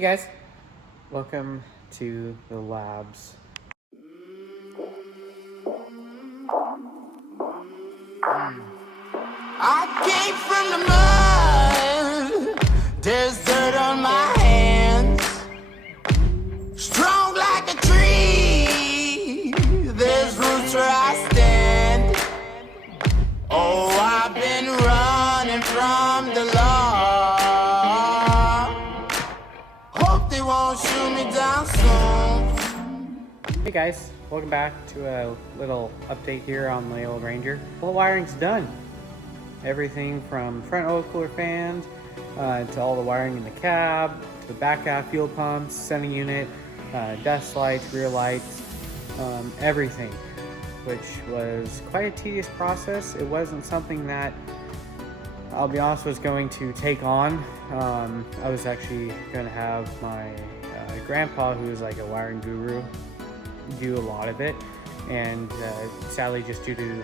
Hey guys, welcome to the labs. I came from the mud, there's dirt on my hands. Strong like a tree, there's roots where I stand. Oh, I've been running from the law. Hope they won't shoot me down soon. Hey guys, welcome back to a little update here on the old Ranger. All the wiring's done. Everything from front oil cooler fans to all the wiring in the cab, to the back half fuel pumps, center unit, dust lights, rear lights, everything, which was quite a tedious process. It wasn't something that, I'll be honest, was going to take on. I was actually going to have my grandpa, who is like a wiring guru, do a lot of it, and sadly, just due to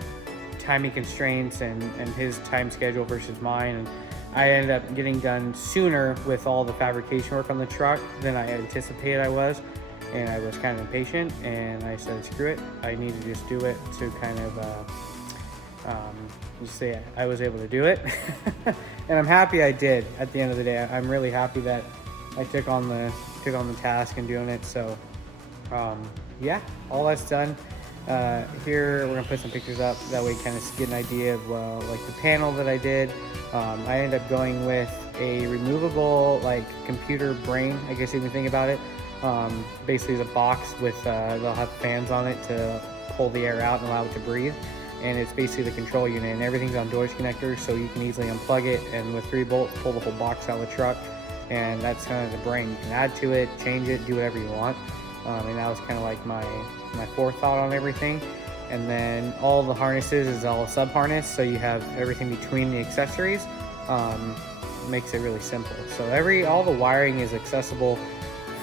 timing constraints and his time schedule versus mine, and I ended up getting done sooner with all the fabrication work on the truck than I anticipated I was, and I was kind of impatient, and I said screw it, I need to just do it to kind of just say I was able to do it. And I'm happy I did. At the end of the day, I'm really happy that I took on the task and doing it. So yeah, all that's done. Here we're gonna put some pictures up, that way you kind of get an idea of like the panel that I did. I ended up going with a removable like computer brain, I guess you can think about it. Basically it's a box with they'll have fans on it to pull the air out and allow it to breathe, and it's basically the control unit, and everything's on door connectors, so you can easily unplug it and with 3 bolts pull the whole box out of the truck, and that's kind of the brain. You can add to it, change it, do whatever you want. And that was kind of like my forethought on everything. And then all the harnesses is all a sub harness, so you have everything between the accessories. Makes it really simple. So all the wiring is accessible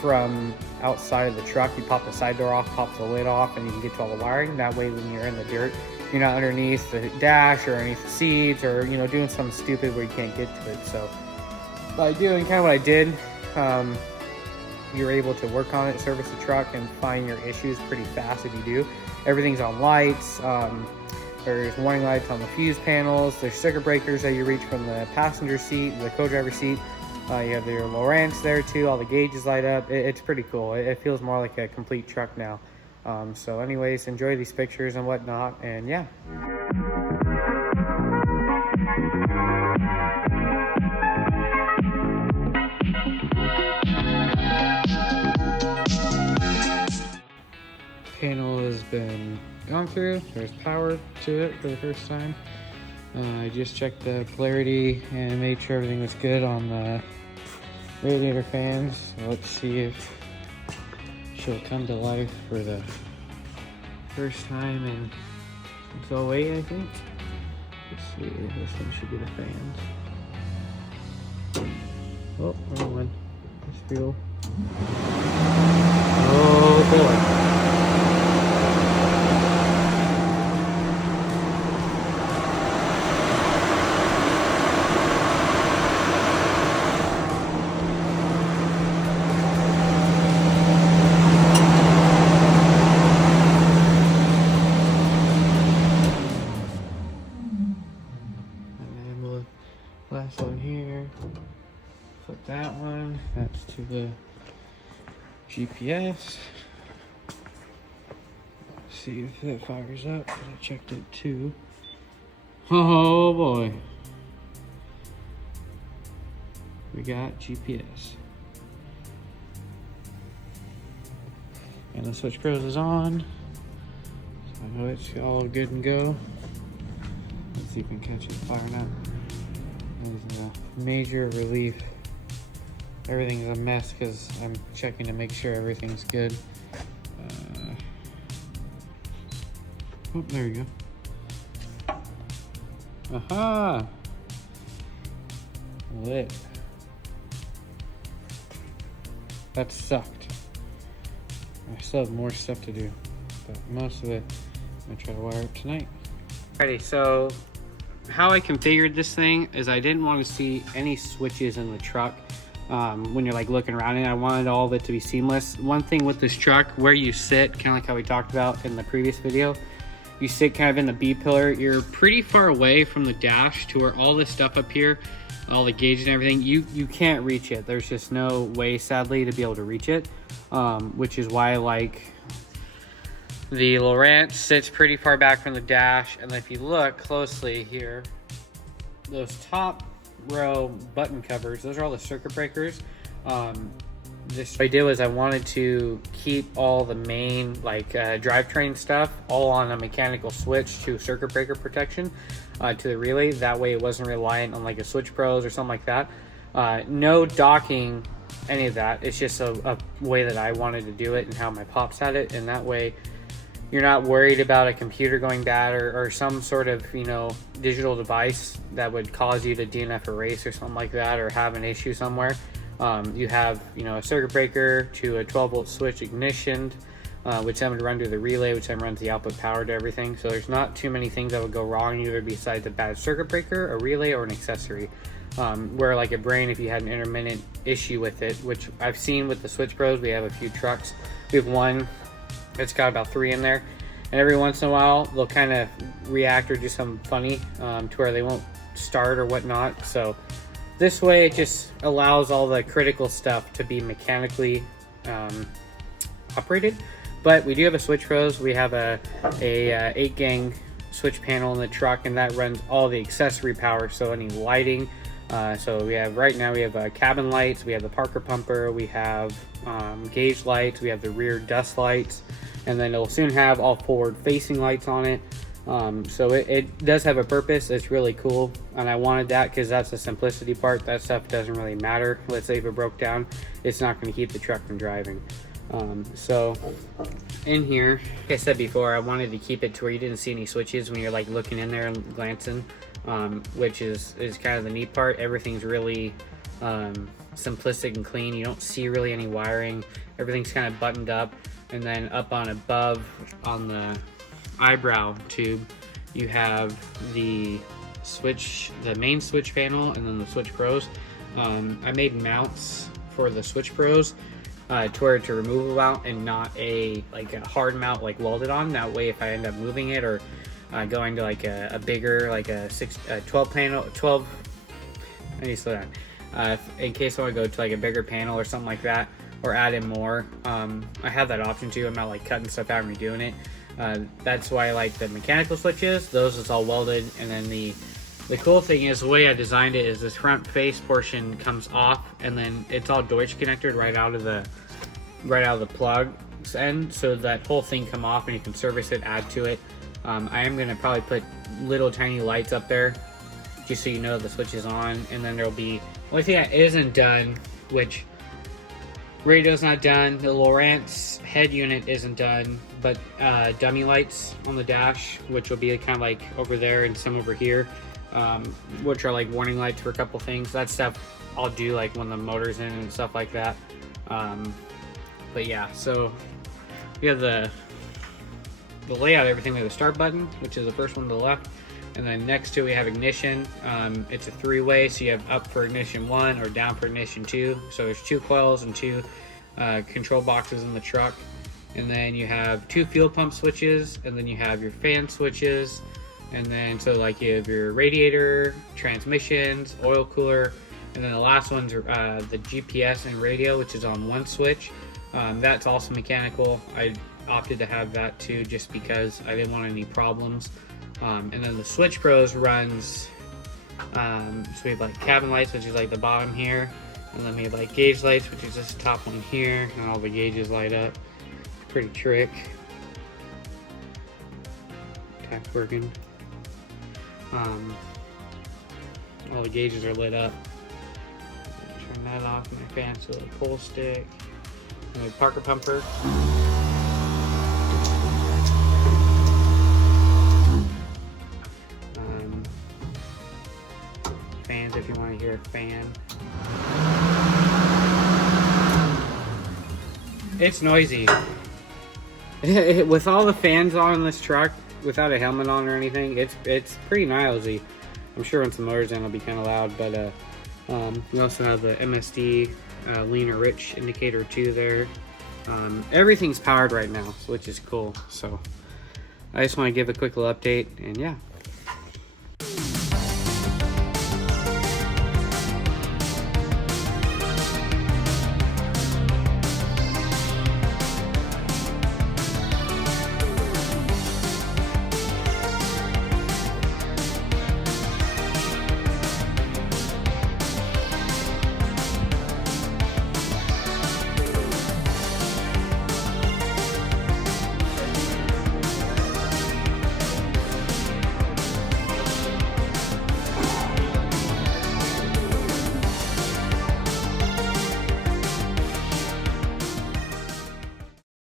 from outside of the truck. You pop the side door off, pop the lid off, and you can get to all the wiring. That way when you're in the dirt, you're not underneath the dash or underneath the seats, or doing something stupid where you can't get to it. So by doing kind of what I did, you're able to work on it, service the truck, and find your issues pretty fast if you do. Everything's on lights. There's warning lights on the fuse panels. There's circuit breakers that you reach from the passenger seat, the co-driver seat. You have your Lowrance there too. All the gauges light up. It's pretty cool. It feels more like a complete truck now. So anyways, enjoy these pictures and whatnot, and yeah. Panel has been gone through. There's power to it for the first time. I just checked the polarity and made sure everything was good on the radiator fans. So let's see if she'll come to life for the first time in since 08, I think. Let's see, this one should be the fans. Oh, wrong one. Let's fuel. Oh boy. Last one here, flip that one, that's to the GPS. Let's see if that fires up, I checked it too. Oh boy, we got GPS. And the switch pros is on, so I know it's all good and go. Let's see if we can catch it firing up. It's a major relief. Everything's a mess because I'm checking to make sure everything's good. Oh, there we go. Aha! Lit. That sucked. I still have more stuff to do, but most of it I'm gonna try to wire up tonight. Alrighty, so how I configured this thing is I didn't want to see any switches in the truck when you're like looking around it. I wanted all of it to be seamless. One thing with this truck, where you sit, kind of like how we talked about in the previous video, you sit kind of in the B pillar, you're pretty far away from the dash to where all this stuff up here, all the gauges and everything, you can't reach it. There's just no way, sadly, to be able to reach it, which is why, like, the Lowrance sits pretty far back from the dash. And if you look closely here, those top row button covers, those are all the circuit breakers. What I did was I wanted to keep all the main like drivetrain stuff all on a mechanical switch to circuit breaker protection to the relay. That way it wasn't reliant on like a Switch Pros or something like that. No docking, any of that. It's just a way that I wanted to do it and how my pops had it, and that way you're not worried about a computer going bad or some sort of, you know, digital device that would cause you to DNF a race or something like that, or have an issue somewhere. You have, you know, a circuit breaker to a 12-volt switch ignition, which then would run to the relay, which then runs the output power to everything. So there's not too many things that would go wrong either besides a bad circuit breaker, a relay, or an accessory. Where like a brain, if you had an intermittent issue with it, which I've seen with the Switch Pros, we have a few trucks. We have one, it's got about 3 in there, and every once in a while they'll kind of react or do something funny to where they won't start or whatnot. So this way it just allows all the critical stuff to be mechanically operated. But we do have a Switch Pros. We have a 8-gang switch panel in the truck, and that runs all the accessory power, so any lighting. So we have, right now we have cabin lights, we have the Parker pumper, we have gauge lights, we have the rear dust lights, and then it'll soon have all forward facing lights on it. So it does have a purpose. It's really cool, and I wanted that because that's the simplicity part. That stuff doesn't really matter. Let's say if it broke down, it's not going to keep the truck from driving. So in here, like I said before, I wanted to keep it to where you didn't see any switches when you're like looking in there and glancing, which is kind of the neat part. Everything's really simplistic and clean. You don't see really any wiring. Everything's kind of buttoned up, and then up on above on the eyebrow tube you have the switch, the main switch panel, and then the Switch Pros. I made mounts for the Switch Pros to where it's a removable mount and not a hard mount like welded on. That way if I end up moving it or going to like a bigger, like a 12 panel, I need to slow down, in case I want to go to like a bigger panel or something like that, or add in more, I have that option too. I'm not like cutting stuff out and redoing it. That's why I like the mechanical switches. Those is all welded, and then the cool thing is the way I designed it is this front face portion comes off, and then it's all Deutsch connected right out of the plug end, so that whole thing come off and you can service it, add to it. I am gonna probably put little tiny lights up there just so you know the switch is on, and then there'll be, only thing that isn't done, which radio's not done, the Lowrance head unit isn't done, but dummy lights on the dash, which will be kind of like over there and some over here, which are like warning lights for a couple things. That stuff I'll do like when the motor's in and stuff like that. But yeah, so we have the layout, everything. We have the start button, which is the first one to the left, and then next to it we have ignition. It's a 3-way, so you have up for ignition 1 or down for ignition 2. So there's 2 coils and 2 control boxes in the truck, and then you have 2 fuel pump switches, and then you have your fan switches, and then so like you have your radiator, transmissions, oil cooler, and then the last one's the GPS and radio, which is on one switch. That's also mechanical. I opted to have that too just because I didn't want any problems. And then the Switch Pros runs, so we have like cabin lights, which is like the bottom here, and then we have like gauge lights, which is this top one here, and all the gauges light up. Pretty trick. Tack working. All the gauges are lit up. Turn that off, my fancy little pull stick. And the Parker pumper. Fans, if you want to hear a fan. It's noisy. With all the fans on in this truck, without a helmet on or anything, it's pretty noisy. I'm sure once the motor's in, it'll be kind of loud, but We also have the MSD leaner rich indicator too there. Everything's powered right now, which is cool. So I just want to give a quick little update, and yeah,